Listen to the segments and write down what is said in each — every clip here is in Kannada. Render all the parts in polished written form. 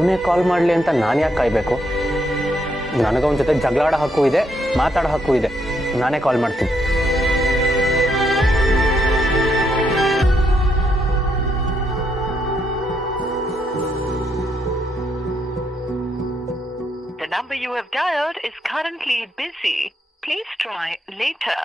ಅವನೇ ಕಾಲ್ ಮಾಡಲಿ ಅಂತ ನಾನು ಯಾಕೆ ಕಾಯಬೇಕು? ನನಗವನ ಜೊತೆ ಜಗಳ ಆಡೋ ಹಕ್ಕು ಇದೆ, ಮಾತಾಡೋ ಹಕ್ಕು ಇದೆ. ನಾನೇ ಕಾಲ್ ಮಾಡ್ತೀನಿ. The number you have dialed is currently busy. Please try later.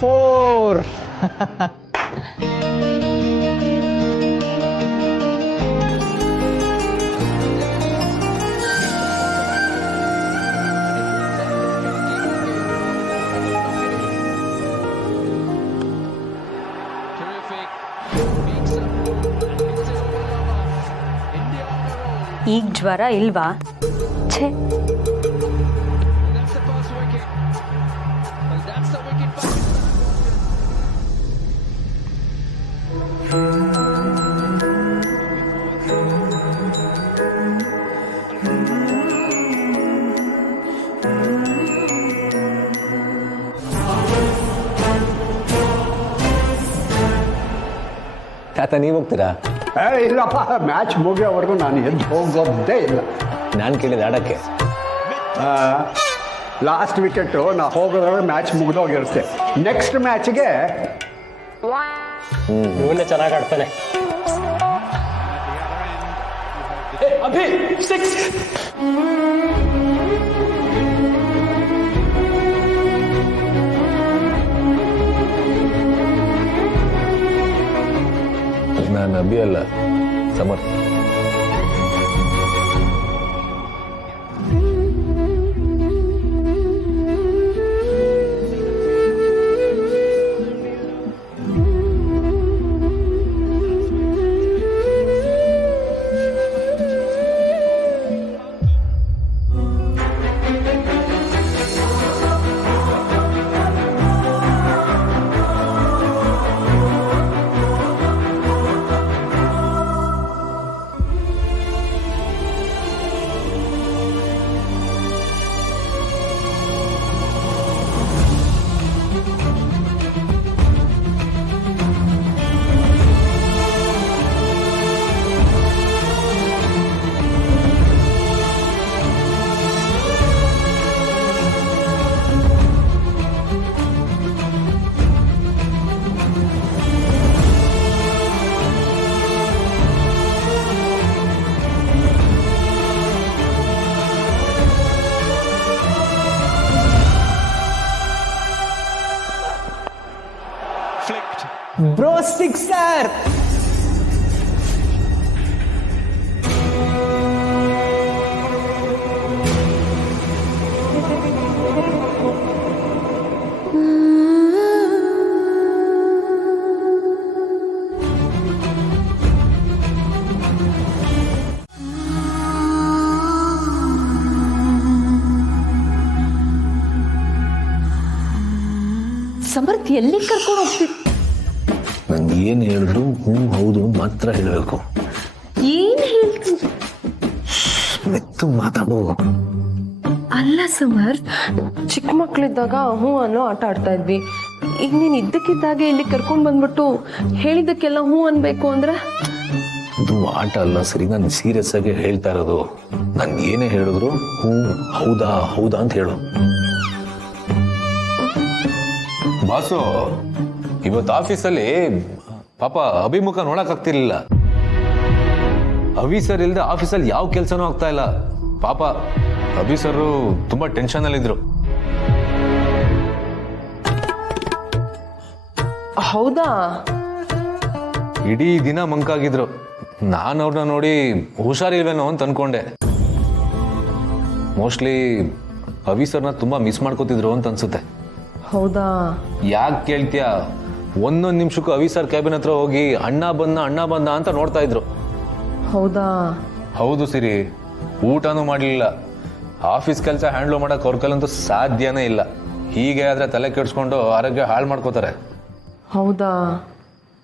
Four. ಈಗ ಜ್ವರ ಇಲ್ವಾ? ಛೇ, ತಾತ ನೀವು ಹೋಗ್ತೀರಾ? ಇಲ್ಲಪ್ಪ, ಮ್ಯಾಚ್ ಮುಗಿಯೋವರೆಗೂ ನಾನು ಎದ್ದು ಹೋಗೋದೇ ಇಲ್ಲ. ನಾನು ಕೇಳಿದ ಆಡಕ್ಕೆ ಲಾಸ್ಟ್ ವಿಕೆಟು ನಾ ಹೋಗೋದ್ರಾಗ ಮ್ಯಾಚ್ ಮುಗಿದೋಗಿರುತ್ತೆ. ನೆಕ್ಸ್ಟ್ ಮ್ಯಾಚ್ಗೆ ಇವನ್ನೇ ಚೆನ್ನಾಗಿ ಆಡ್ತಾನೆ. ಅಭಿ 6. ನಾನು ಅಭಿ ಅಲ್ಲ, ಸಮರ್ಥ್. Bro sixer. ಸಮರ್ಥ್ ಎಲ್ಲಿ ಕರ್ಕೊಂಡು ಹೋಗ್ತಿದ್ದೆ? ನಂಗೆ ಏನು ಹೇಳಿದ್ರು ಹ್ಞೂ ಹೌದು ಮಾತ್ರ ಹೇಳಬೇಕು. ಏನ್ ಹೇಳ್ತೀನಿ? ಮೆತ್ತು ಮಾತಾಡು. ಅಲ್ಲ ಸಮರ್ಥ್, ಚಿಕ್ಕ ಮಕ್ಳಿದ್ದಾಗ ಹ್ಞೂ ಅನ್ನೋ ಆಟ ಆಡ್ತಾ ಇದ್ವಿ. ಈಗ ನೀನ್ ಇದ್ದಕ್ಕಿದ್ದಾಗೆ ಇಲ್ಲಿ ಕರ್ಕೊಂಡ್ ಬಂದ್ಬಿಟ್ಟು ಹೇಳಿದಕ್ಕೆಲ್ಲ ಹ್ಞೂ ಅನ್ಬೇಕು ಅಂದ್ರೆ ಇದು ಆಟ ಅಲ್ಲ ಸರಿ, ನಾನು ಸೀರಿಯಸ್ ಆಗಿ ಹೇಳ್ತಾ ಇರೋದು. ನಾನು ಏನೇ ಹೇಳಿದ್ರು ಹೌದಾ ಹೌದಾ ಅಂತ ಹೇಳು. ಬಾಸು, ಇವತ್ತು ಆಫೀಸಲ್ಲಿ ಪಾಪ ಅಭಿಮುಖ ನೋಡಕ್ ಆಗ್ತಿರ್ಲಿಲ್ಲ. ಅಭಿ ಸರ್ ಇಲ್ದೆ ಆಫೀಸಲ್ಲಿ ಯಾವ ಕೆಲಸನೂ ಆಗ್ತಾ ಇಲ್ಲ. ಪಾಪ ಅಭಿ ಸರ್ ತುಂಬಾ ಟೆನ್ಷನ್ ಅಲ್ಲಿದ್ರು. ಹೌದಾ? ಇಡೀ ದಿನ ಮಂಕಾಗಿದ್ರು. ನಾನು ಅವ್ರನ್ನ ನೋಡಿ ಹುಷಾರಿಲ್ವೇನೋ ಅಂತ ಅನ್ಕೊಂಡೆ. ಮೋಸ್ಟ್ಲಿ ಅಭಿ ಸರ್ನ ತುಂಬಾ ಮಿಸ್ ಮಾಡ್ಕೋತಿದ್ರು ಅಂತ ಅನ್ಸುತ್ತೆ. ಹೌದಾ? ಯಾಕೆ ಕೇಳ್ತೀಯ, ಒಂದೊಂದು ನಿಮಿಷಕ್ಕೂ ಅಭಿ ಸರ್ ಕ್ಯಾಬಿನ್ ಹತ್ರ ಹೋಗಿ ಅಣ್ಣ ಬಂದ ಅಂತ ನೋಡ್ತಾ ಇದ್ರು. ಹೌದಾ? ಹೌದು ಸಿರಿ, ಊಟನೂ ಮಾಡಲಿಲ್ಲ. ಆಫೀಸ್ ಕೆಲಸ ಹ್ಯಾಂಡ್ಲ್ ಮಾಡಕ್ ಅವ್ರ ಕೈಲಂತೂ ಸಾಧ್ಯನೇ ಇಲ್ಲ. ಹೀಗೆ ಆದ್ರೆ ತಲೆ ಕೆಡ್ಸ್ಕೊಂಡು ಆರೋಗ್ಯ ಹಾಳು ಮಾಡ್ಕೋತಾರೆ. ಹೌದಾ?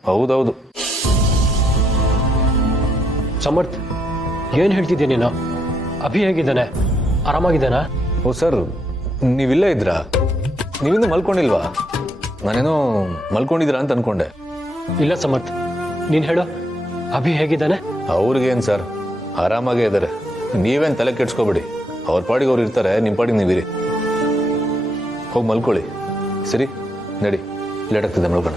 ಹೌದೌದು. ಸಮರ್ಥ್, ಏನು ಹೇಳ್ತಿದ್ದೆ ನೀನು? ಅಭಿ ಹೇಗಿದ್ದಾನೆ? ಆರಾಮಾಗಿದ್ದಾನಾ? ಓ ಸರ್, ನೀವಿಲ್ಲೇ ಇದ್ರಾ? ನೀವಿಂದ ಮಲ್ಕೊಂಡಿಲ್ವಾ? ನಾನೇನೋ ಮಲ್ಕೊಂಡಿದ್ದೀರಾ ಅಂತ ಅನ್ಕೊಂಡೆ. ಇಲ್ಲ ಸಮರ್ಥ್, ನೀನು ಹೇಳು, ಅಭಿ ಹೇಗಿದ್ದಾನೆ? ಅವ್ರಿಗೇನು ಸರ್, ಆರಾಮಾಗೇ ಇದ್ದಾರೆ. ನೀವೇನು ತಲೆ ಕೆಡ್ಸ್ಕೊಬೇಡಿ. ಅವ್ರ ಪಾಡಿಗೆ ಅವ್ರು ಇರ್ತಾರೆ, ನಿಮ್ಮ ಪಾಡಿಗೆ ನೀವಿರಿ. ಹೋಗಿ ಮಲ್ಕೊಳ್ಳಿ. ಸರಿ, ನಡಿ, ಲೇಟ್ ಆಗ್ತಿದೆ, ಮಲ್ಕೋಣ.